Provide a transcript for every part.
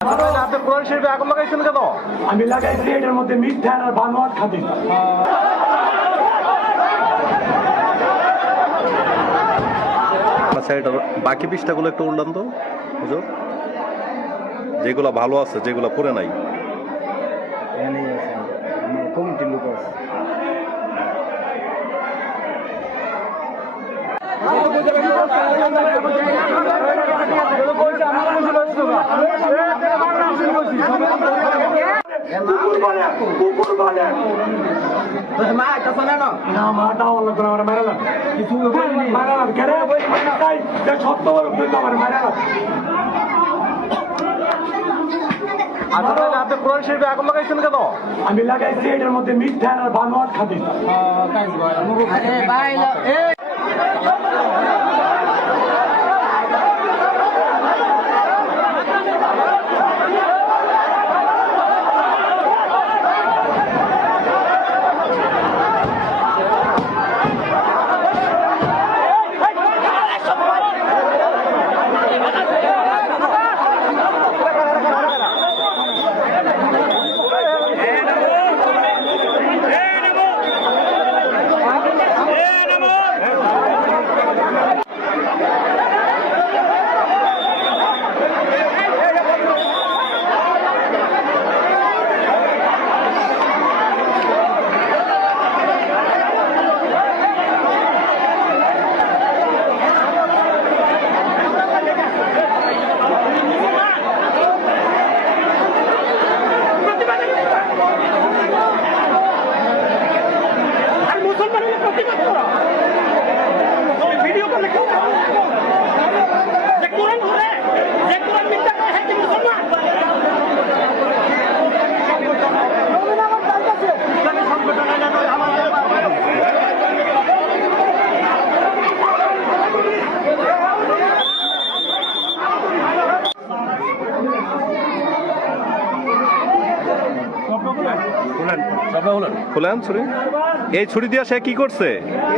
আপনি কোরআন শরীফে আগুন লাগাইছেন কেন? আমি লাগাইছি এটার মধ্যে মিথ্যা আর বানোয়াট খাতি। আচ্ছা, এটার বাকি পৃষ্ঠাগুলো একটু উল্টান তো হুজুর, যেগুলো ভালো আছে, যেগুলো পড়ে নাই। কমিটির লোক আছে। আপনি কোরআন শরীফে আগুন লাগাইছেন কেন? আমি লাগাইছি এটার মধ্যে মিথ্যা আর বানোয়াট খাতি। খুলেন ছুরি। এই ছুরি দিয়ে সে কি করছে?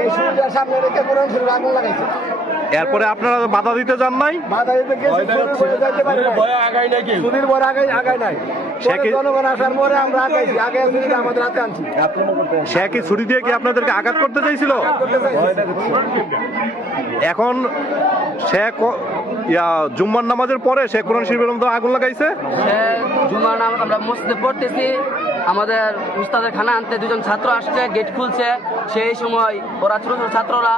এই সুবিধার সামনে রেখে কোরআন শরীফে আগুন লাগাইছে। এরপরে আপনারা বাধা দিতে যান নাই? বাধা দিতে গেছে, সুধীর ভয় আগায় নাই। সে কি জনগণ আসার পরে আমরা আগাইছি, আগে সুধীর আমাদের হাতে আনছি। সে কি ছুরি দিয়ে কি আপনাদেরকে আঘাত করতে চাইছিল? এখন সে জুম্মার নামাজের পরে সে কোরআন শরীফের মধ্যে আগুন লাগাইছে। জুমার নামাজ আমরা মসজিদে পড়তেছি, আমাদের উস্তাদের খানা আনতে দুজন ছাত্র আসছে, গেট খুলছে। সেই সময় ওরা ছোট ছোট ছাত্ররা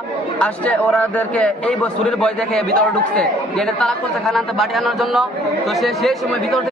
আসছে, ওরাদেরকে এই ছুরির ভয় দেখে ভিতরে ঢুকছে, গেটের তালা খুলছে খানা আনতে বাড়ি আনার জন্য। তো সেই সময় ভিতর